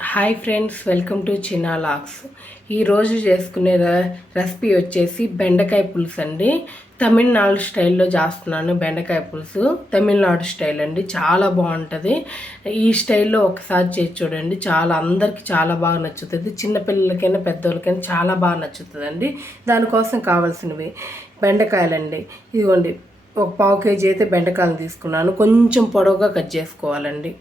Hi friends welcome to Chinna lakhs ఈరోజు చేసుకునే రె- రెసిపీ వచ్చేసి బెండకాయ పులుసు అండి. తమిళనాడు స్టైల్లో చేస్తున్నాను బెండకాయ పులుసు. తమిళనాడు స్టైల్ అండి చాలా బాగుంటుంది. ఈ స్టైల్లో ఒకసారి చేసి చూడండి చాలా అందరికీ చాలా బాగా నచ్చుతుంది. చిన్నపిల్లలకైనా పెద్దోళ్ళకైనా చాలా బాగా నచ్చుతుందండి. దానికోసం కావాల్సినవి బెండకాయలండి. ఇదిగోండి ఒక పావు కేజీ అయితే బెండకాయలు తీసుకున్నాను. కొంచెం పొడవుగా కట్ చేసుకోవాలండి.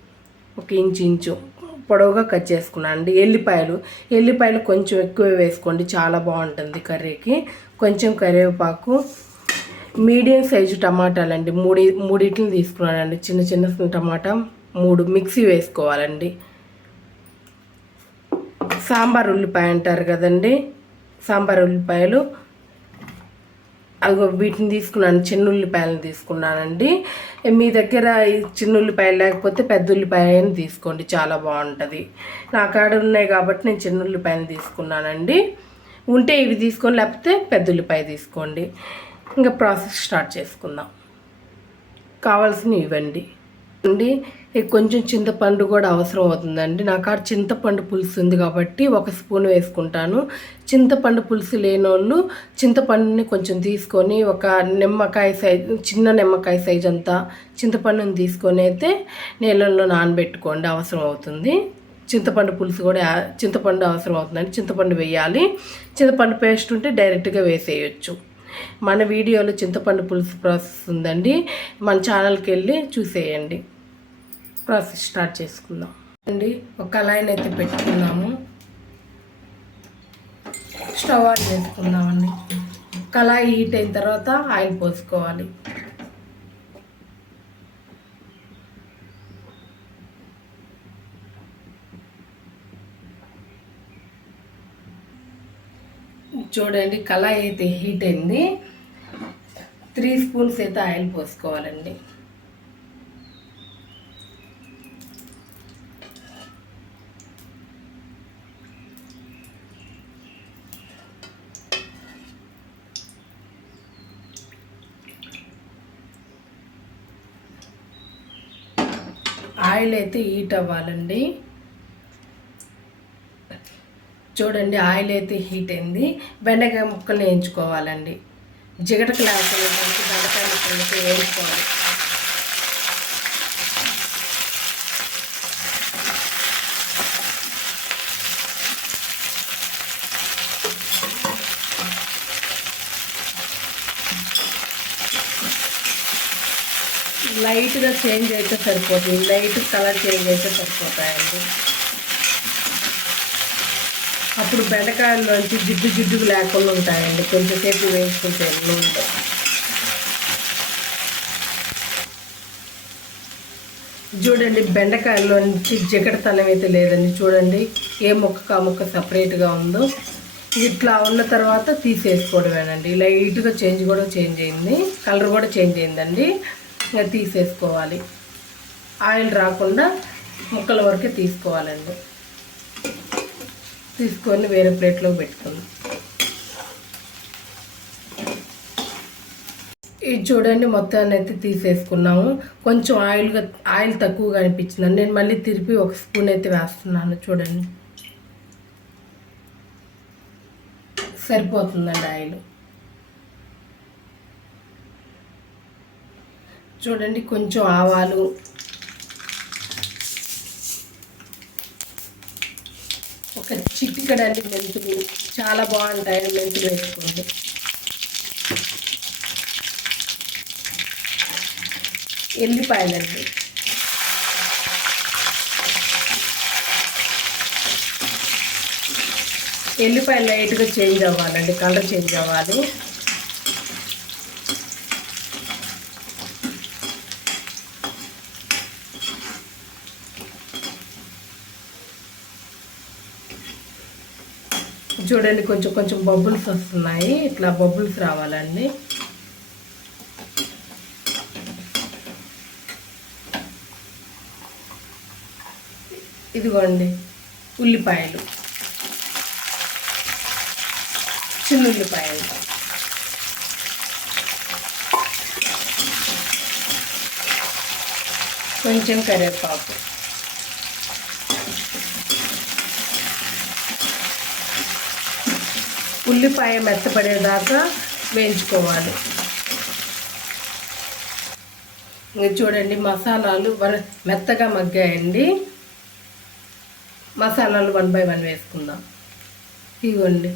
ఒక ఇంచు ఇంచు. పొడవుగా కట్ చేసుకున్నాను అండి. ఎల్లిపాయలు ఎల్లిపాయలు కొంచెం ఎక్కువ వేసుకోండి చాలా బాగుంటుంది కర్రీకి. కొంచెం కరివేపాకు మీడియం సైజు టమాటాలు అండి మూడి మూడింటిని తీసుకున్నానండి. చిన్న చిన్న టమాటా మూడు మిక్సీ వేసుకోవాలండి. సాంబార్ ఉల్లిపాయ అంటారు కదండి. సాంబార్ ఉల్లిపాయలు అగో వీటిని తీసుకున్నాను చిన్న ఉల్లిపాయలను తీసుకున్నానండి మీ దగ్గర చిన్న ఉల్లిపాయలు లేకపోతే పెద్ద ఉల్లిపాయని తీసుకోండి చాలా బాగుంటుంది. నా కాడ ఉన్నాయి కాబట్టి నేను చిన్న ఉల్లిపాయలు తీసుకున్నానండి. ఉంటే ఇవి తీసుకొని లేకపోతే పెద్ద ఉల్లిపాయ తీసుకోండి. ఇంకా ప్రాసెస్ స్టార్ట్ చేసుకుందాం. కావాల్సినవి ఇవ్వండి. అండి కొంచెం చింతపండు కూడా అవసరం అవుతుందండి. నా కాడ చింతపండు పులుసు ఉంది కాబట్టి ఒక స్పూన్ వేసుకుంటాను. చింతపండు పులుసు లేని వాళ్ళు చింతపండుని కొంచెం తీసుకొని ఒక నిమ్మకాయ సైజ్ చిన్న నిమ్మకాయ సైజ్ అంతా చింతపండుని తీసుకొని అయితే నీళ్ళల్లో నానబెట్టుకోండి అవసరం అవుతుంది. చింతపండు పులుసు కూడా చింతపండు అవసరం అవుతుందండి. చింతపండు వేయాలి. చింతపండు పేస్ట్ ఉంటే డైరెక్ట్గా వేసేయచ్చు. మన వీడియోలో చింతపండు పులుసు ప్రాసెస్ ఉందండి. మన ఛానల్కి వెళ్ళి చూసేయండి. ప్రాసెస్ స్టార్ట్ చేసుకుందాం. అండి ఒక కళాయిని అయితే పెట్టుకున్నాము. స్టవ్ ఆన్ చేసుకుందామండి కళాయి హీట్ అయిన తర్వాత ఆయిల్ పోసుకోవాలి. చూడండి కళాయి అయితే హీట్ అయింది. త్రీ స్పూన్స్ అయితే ఆయిల్ పోసుకోవాలండి. ఆయిల్ అయితే హీట్ అవ్వాలండి. చూడండి ఆయిల్ అయితే హీట్ అయింది. బెండకాయ ముక్కలు వేయించుకోవాలండి. జిగటకు లేకుండా బెండకాయ ముక్కలు వేయించుకోవాలి. లైట్గా చేంజ్ అయితే సరిపోతుంది. లైట్ కలర్ చేంజ్ అయితే సరిపోతాయండి. అప్పుడు బెండకాయల్లోంచి జిడ్డు జిడ్డుకు లేకుండా ఉంటాయండి. కొంచెంసేపు వేసుకుంటే నూనె చూడండి బెండకాయల్లో నుంచి జిగటతనం అయితే లేదండి. చూడండి ఏ మొక్క ఆ మొక్క సపరేట్గా ఉందో. ఇట్లా ఉన్న తర్వాత తీసేసుకోవడమేనండి. లైట్గా చేంజ్ కూడా చేంజ్ అయింది. కలర్ కూడా చేంజ్ అయిందండి. తీసేసుకోవాలి. ఆయిల్ రాకుండా ముక్కల వరకే తీసుకోవాలండి. తీసుకొని వేరే ప్లేట్లో పెట్టుకుందాం. ఇది చూడండి మొత్తాన్ని అయితే తీసేసుకున్నాము. కొంచెం ఆయిల్గా ఆయిల్ తక్కువగా అనిపించిందండి. నేను మళ్ళీ తిరిపి ఒక స్పూన్ అయితే వేస్తున్నాను చూడండి. సరిపోతుందండి ఆయిల్. చూడండి కొంచెం ఆవాలు. ఒక చిటికడండి మెంతులు. చాలా బాగుంటాయి మెంతులు వేసుకోండి. ఎల్లిపాయలండి. ఎల్లిపాయలు లైట్గా చేంజ్ అవ్వాలండి కలర్ చేంజ్ అవ్వాలి. చూడండి కొంచెం కొంచెం బబుల్స్ వస్తున్నాయి. ఇట్లా బబుల్స్ రావాలండి. ఇదిగోండి ఉల్లిపాయలు. చిన్న ఉల్లిపాయలు. కొంచెం కరివేపాకు. ఉల్లిపాయ మెత్తపడేదాకా వేయించుకోవాలి. ఇంకా చూడండి మసాలాలు మెత్తగా మగ్గాయండి. మసాలాలు వన్ బై వన్ వేసుకుందాం. ఇవ్వండి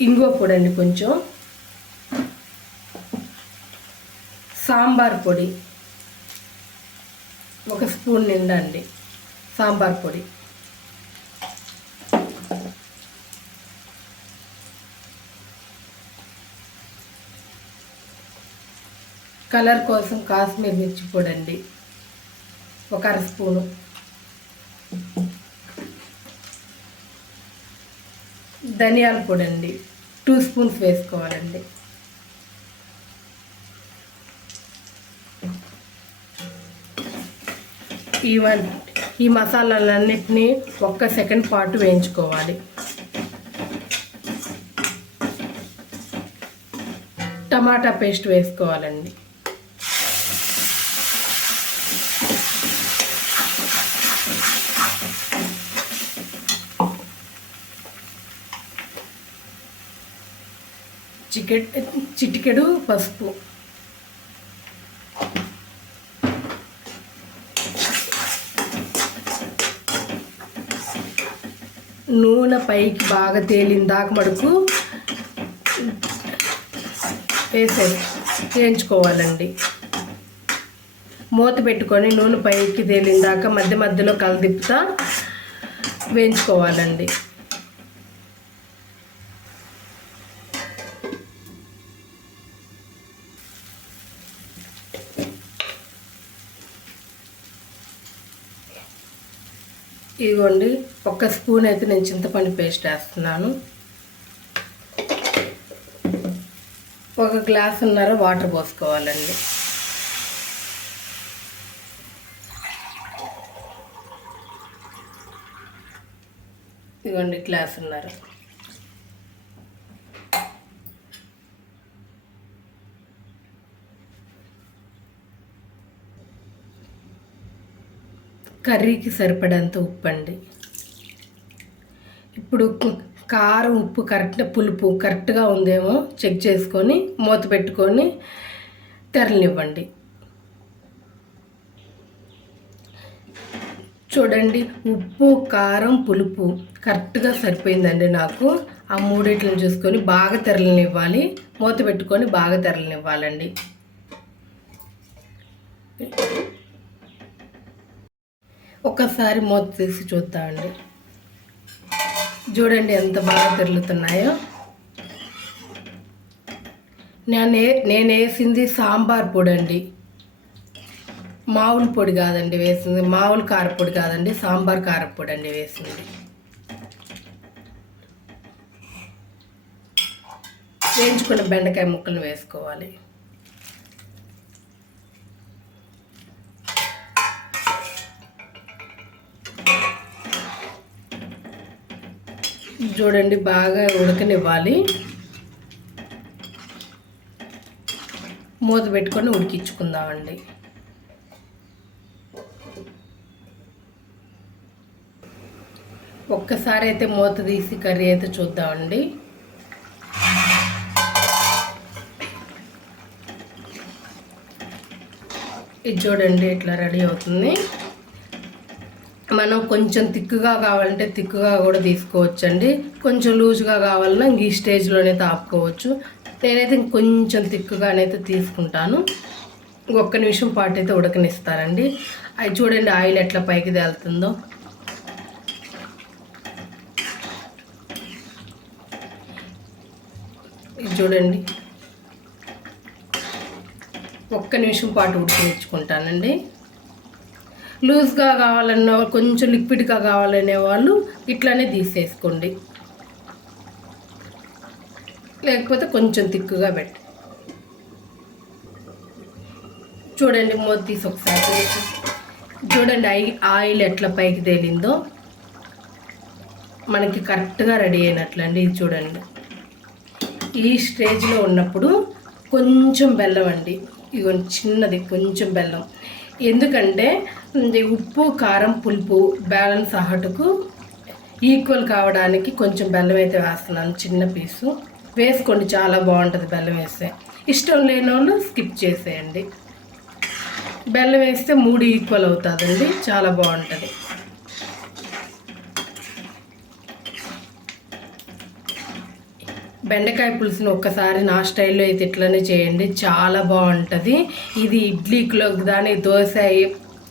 ఇంగో పొడి కొంచెం. సాంబార్ పొడి. ఒక స్పూన్ నిండా అండి సాంబార్ పొడి. కలర్ కోసం కాశ్మీర్ మిర్చి పొడండి. ఒక అర స్పూను. ధనియాల పొడండి. టూ స్పూన్స్ వేసుకోవాలండి. ఈవన్ ఈ మసాలాలన్నిటినీ ఒక్క సెకండ్ పాటు వేయించుకోవాలి. టమాటా పేస్ట్ వేసుకోవాలండి. చికెట్ చిటికెడు పసుపు. నూనె పైకి బాగా తేలిందాక మడుకు వేసే వేయించుకోవాలండి. మూత పెట్టుకొని నూనె పైకి తేలిందాక మధ్య మధ్యలో కలదిప్పుతా వేయించుకోవాలండి. ఇదిగోండి ఒక్క స్పూన్ అయితే నేను చింతపండు పేస్ట్ వేస్తున్నాను. ఒక గ్లాసున్నర వాటర్ పోసుకోవాలండి. ఇదిగోండి గ్లాసున్నర. కర్రీకి సరిపడంత ఉప్పు అండి ఇప్పుడు కారం ఉప్పు కరెక్ట్ పులుపు కరెక్ట్గా ఉందేమో చెక్ చేసుకొని మూత పెట్టుకొని తెరలివ్వండి చూడండి ఉప్పు కారం పులుపు కరెక్ట్గా సరిపోయిందండి నాకు. ఆ మూడిట్లను చూసుకొని బాగా తెరలనివ్వాలి. మూత పెట్టుకొని బాగా తెరలనివ్వాలండి. ఒక్కసారి మూత తీసి చూద్దామండి చూడండి ఎంత బాగా తిరుగుతున్నాయో. నేను నేను వేసింది సాంబార్ పొడి అండి మామూలు పొడి కాదండి వేసింది. మామూలు కారపొడి కాదండి సాంబార్ కారపొడి అండి వేసింది. వేయించుకున్న బెండకాయ ముక్కలు వేసుకోవాలి. చూడండి బాగా ఉడకనివ్వాలి. మూత పెట్టుకొని ఉడికించుకుందామండి. ఒక్కసారి అయితే మూత తీసి కర్రీ అయితే చూద్దామండి. ఇది చూడండి ఇట్లా రెడీ అవుతుంది. మనం కొంచెం తిక్కుగా కావాలంటే తిక్కుగా కూడా తీసుకోవచ్చండి. కొంచెం లూజ్గా కావాలన్నా ఈ స్టేజ్లోనే తాపుకోవచ్చు. నేనైతే ఇంకొంచెం తిక్కుగానైతే తీసుకుంటాను. ఒక్క నిమిషం పాటు అయితే ఉడకనిస్తారండి. అవి చూడండి ఆయిల్ ఎట్లా పైకి తేలుతుందో. ఇది చూడండి. ఒక్క నిమిషం పాటు ఉడికించుకుంటానండి. లూజ్గా కావాలన్న వాళ్ళు, కొంచెం లిక్విడ్గా కావాలనే వాళ్ళు ఇట్లానే తీసేసుకోండి. లేకపోతే కొంచెం తిక్కుగా పెట్టి చూడండి మూత తీసి ఒకసారి చూడండి. ఆయిల్ ఆయిల్ ఎట్లా పైకి తేలిందో. మనకి కరెక్ట్గా రెడీ అయినట్లండి ఇది చూడండి. ఈ స్టేజ్లో ఉన్నప్పుడు కొంచెం బెల్లం అండి. ఇగో చిన్నది కొంచెం బెల్లం. ఎందుకంటే ఇది ఉప్పు కారం పులుపు బ్యాలెన్స్ అహటుకు ఈక్వల్ కావడానికి కొంచెం బెల్లం అయితే వేస్తున్నాను చిన్న పీసు. వేసుకోండి చాలా బాగుంటుంది బెల్లం వేస్తే. ఇష్టం లేని వాళ్ళు స్కిప్ చేసేయండి. బెల్లం వేస్తే మూడు ఈక్వల్ అవుతుందండి చాలా బాగుంటుంది. బెండకాయ పులుసుని ఒక్కసారి నా స్టైల్లో అయితే ఇట్లనే చేయండి చాలా బాగుంటుంది. ఇది ఇడ్లీలో కానీ దోశ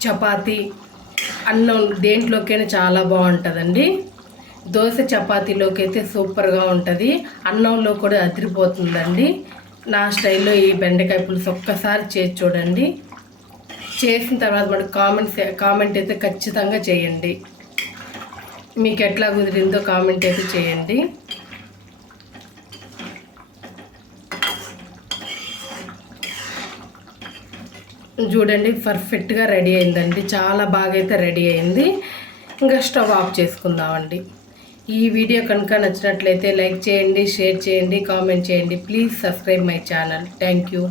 చపాతీ అన్నం దేంట్లోకైనా చాలా బాగుంటుందండి. దోశ చపాతీలోకి అయితే సూపర్గా ఉంటుంది. అన్నంలో కూడా అదిరిపోతుందండి. నా స్టైల్లో ఈ బెండకాయ పులుసు ఒక్కసారి చేసి చూడండి. చేసిన తర్వాత మనకు కామెంట్స్ కామెంట్ అయితే ఖచ్చితంగా చేయండి. మీకు ఎట్లా కుదిరిందో కామెంట్ అయితే చేయండి. చూడండి పర్ఫెక్ట్గా రెడీ అయిందండి. చాలా బాగా అయితే రెడీ అయింది. ఇంకా స్టవ్ ఆఫ్ చేసుకుందామండి. ఈ వీడియో కనుక నచ్చినట్లయితే లైక్ చేయండి షేర్ చేయండి కామెంట్ చేయండి. Please subscribe my channel. Thank you.